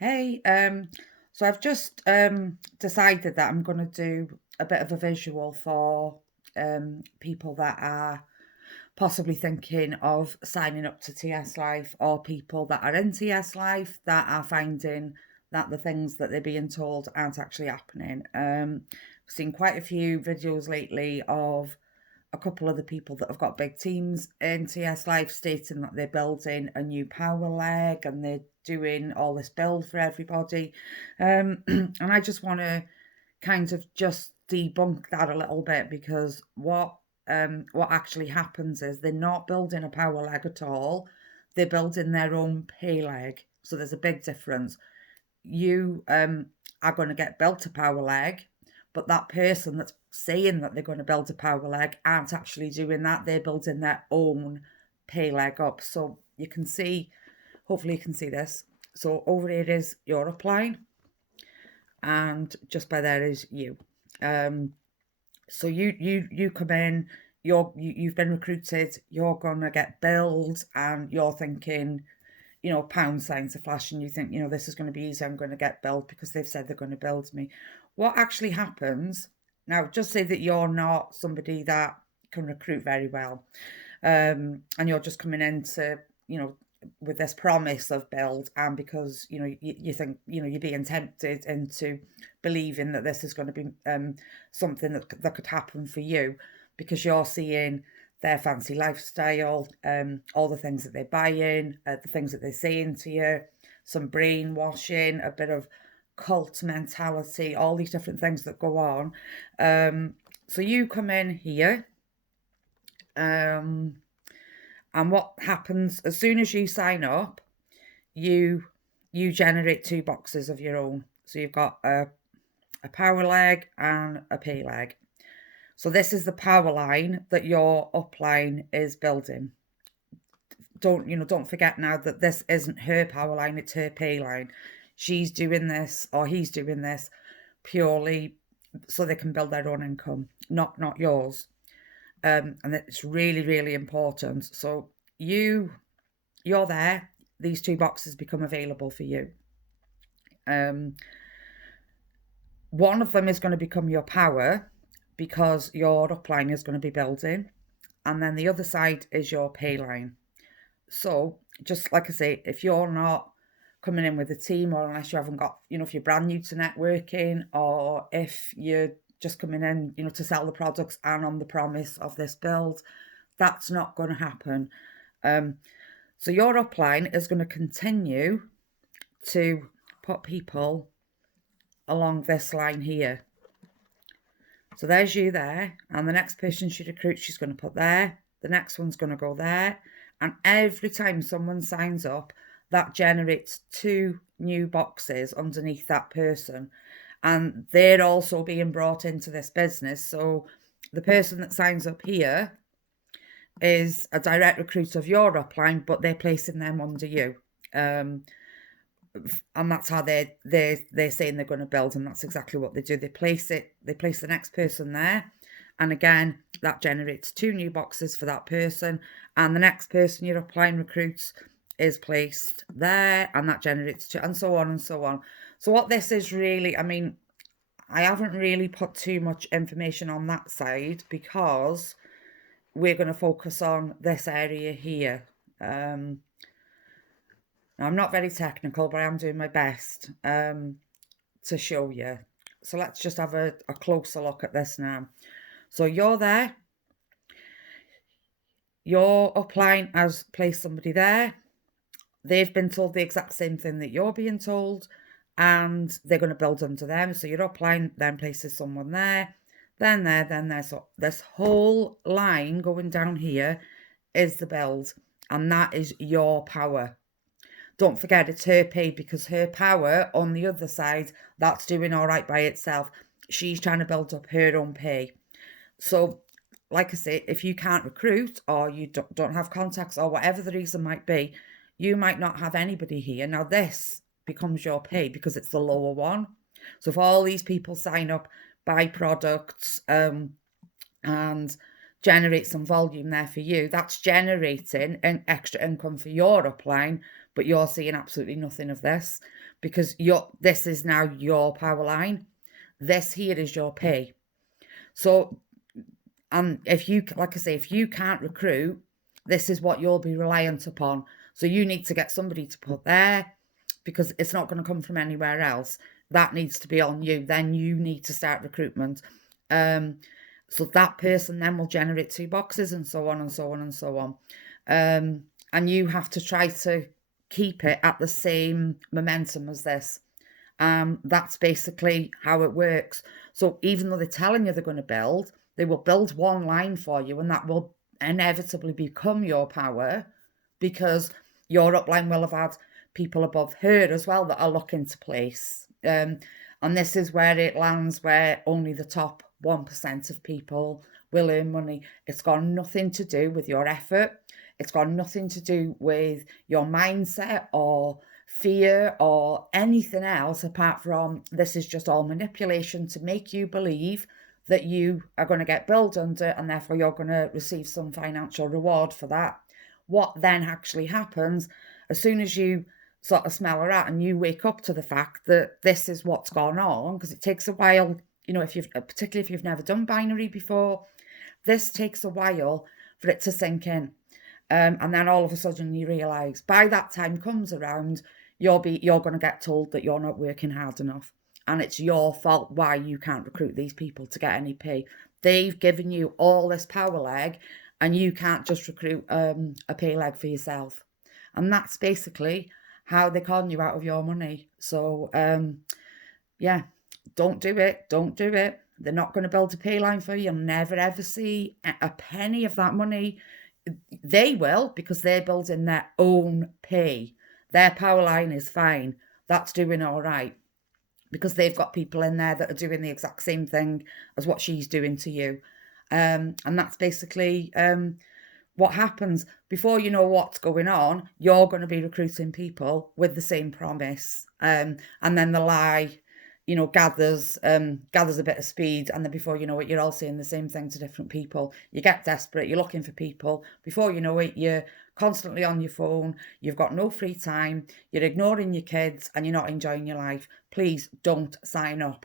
Hey, so I've just decided that I'm going to do a bit of a visual for people that are possibly thinking of signing up to TS Life, or people that are in TS Life that are finding that the things that they're being told aren't actually happening. I've seen quite a few videos lately of a couple of the people that have got big teams in TS Life stating that they're building a new power leg and they're doing all this build for everybody. And I just want to kind of just debunk that a little bit, because what actually happens is they're not building a power leg at all. They're building their own pay leg. So there's a big difference. You are going to get built a power leg, but that person that's saying that they're going to build a power leg aren't actually doing that. They're building their own pay leg up. So you can see, hopefully you can see this. So over here is your upline, and just by there is you. So you come in, you've been recruited, you're gonna get billed, and you're thinking, pound signs are flashing. You think, this is going to be easy. I'm going to get billed because they've said they're going to build me. What actually happens now? Just say that you're not somebody that can recruit very well, and you're just coming into, with this promise of build, and because you think you're being tempted into believing that this is going to be something that could happen for you, because you're seeing their fancy lifestyle, all the things that they're buying, the things that they're saying to you, some brainwashing, a bit of cult mentality, all these different things that go on. So you come in here, um, and what happens as soon as you sign up, you you generate two boxes of your own. So you've got a power leg and a pay leg. So this is the power line that your upline is building. Don't forget now that this isn't her power line, it's her pay line. She's doing this, or he's doing this, purely so they can build their own income, not yours. And it's really, really important. So you're there, these two boxes become available for you. um One of them is going to become your power, because your upline is going to be building, and then the other side is your pay line. So, just like I say, if you're not coming in with a team, or unless you haven't got, if you're brand new to networking, or if you're just coming in, to sell the products and on the promise of this build, that's not going to happen. So your upline is going to continue to put people along this line here. So there's you there, and the next person she recruits, she's going to put there. The next one's going to go there. And every time someone signs up, that generates two new boxes underneath that person. And they're also being brought into this business. So the person that signs up here is a direct recruit of your upline, but they're placing them under you. And that's how they're saying they're going to build, and that's exactly what they do. They place the next person there, and again that generates two new boxes for that person, and the next person your upline recruits is placed there, and that generates two, and so on and so on. So what this is really, I mean, I haven't really put too much information on that side, because we're going to focus on this area here. I'm not very technical, but I am doing my best to show you. So let's just have a closer look at this now. So you're there. Your upline has placed somebody there. They've been told the exact same thing that you're being told, and they're going to build under them. So your upline then places someone there, then there, then there. So this whole line going down here is the build, and that is your power. Don't forget, it's her pay, because her power on the other side, that's doing all right by itself. She's trying to build up her own pay. So, like I say, if you can't recruit, or you don't have contacts, or whatever the reason might be, you might not have anybody here. Now, this becomes your pay because it's the lower one. So if all these people sign up, buy products, and generate some volume there for you, that's generating an extra income for your upline, but you're seeing absolutely nothing of this because this is now your power line. This here is your pay. So, and if you, like I say, if you can't recruit, this is what you'll be reliant upon. So you need to get somebody to put there because it's not going to come from anywhere else. That needs to be on you. Then you need to start recruitment. So that person then will generate 2 boxes and so on and so on and so on. And you have to try to keep it at the same momentum as this. That's basically how it works. So even though they're telling you they're going to build, they will build one line for you, and that will inevitably become your power because your upline will have had people above her as well that are looking to place. And this is where it lands, where only the top 1% of people will earn money. It's got nothing to do with your effort. It's got nothing to do with your mindset or fear or anything else apart from this is just all manipulation to make you believe that you are going to get billed under and therefore you're going to receive some financial reward for that. What then actually happens as soon as you sort of smell her out and you wake up to the fact that this is what's gone on, because it takes a while, you know, particularly if you've never done binary before, this takes a while for it to sink in. And then all of a sudden you realise by that time comes around, you're going to get told that you're not working hard enough. And it's your fault why you can't recruit these people to get any pay. They've given you all this power leg and you can't just recruit a pay leg for yourself. And that's basically how they con you out of your money. So, yeah, don't do it. Don't do it. They're not going to build a pay line for you. You'll never, ever see a penny of that money. They will, because they're building their own pay. Their power line is fine. That's doing all right because they've got people in there that are doing the exact same thing as what she's doing to you. And that's basically what happens. Before you know what's going on, you're going to be recruiting people with the same promise. And then the lie, you know, gathers a bit of speed, and then before you know it, you're all saying the same thing to different people. You get desperate, you're looking for people. Before you know it, you're constantly on your phone, you've got no free time, you're ignoring your kids, and you're not enjoying your life. Please don't sign up.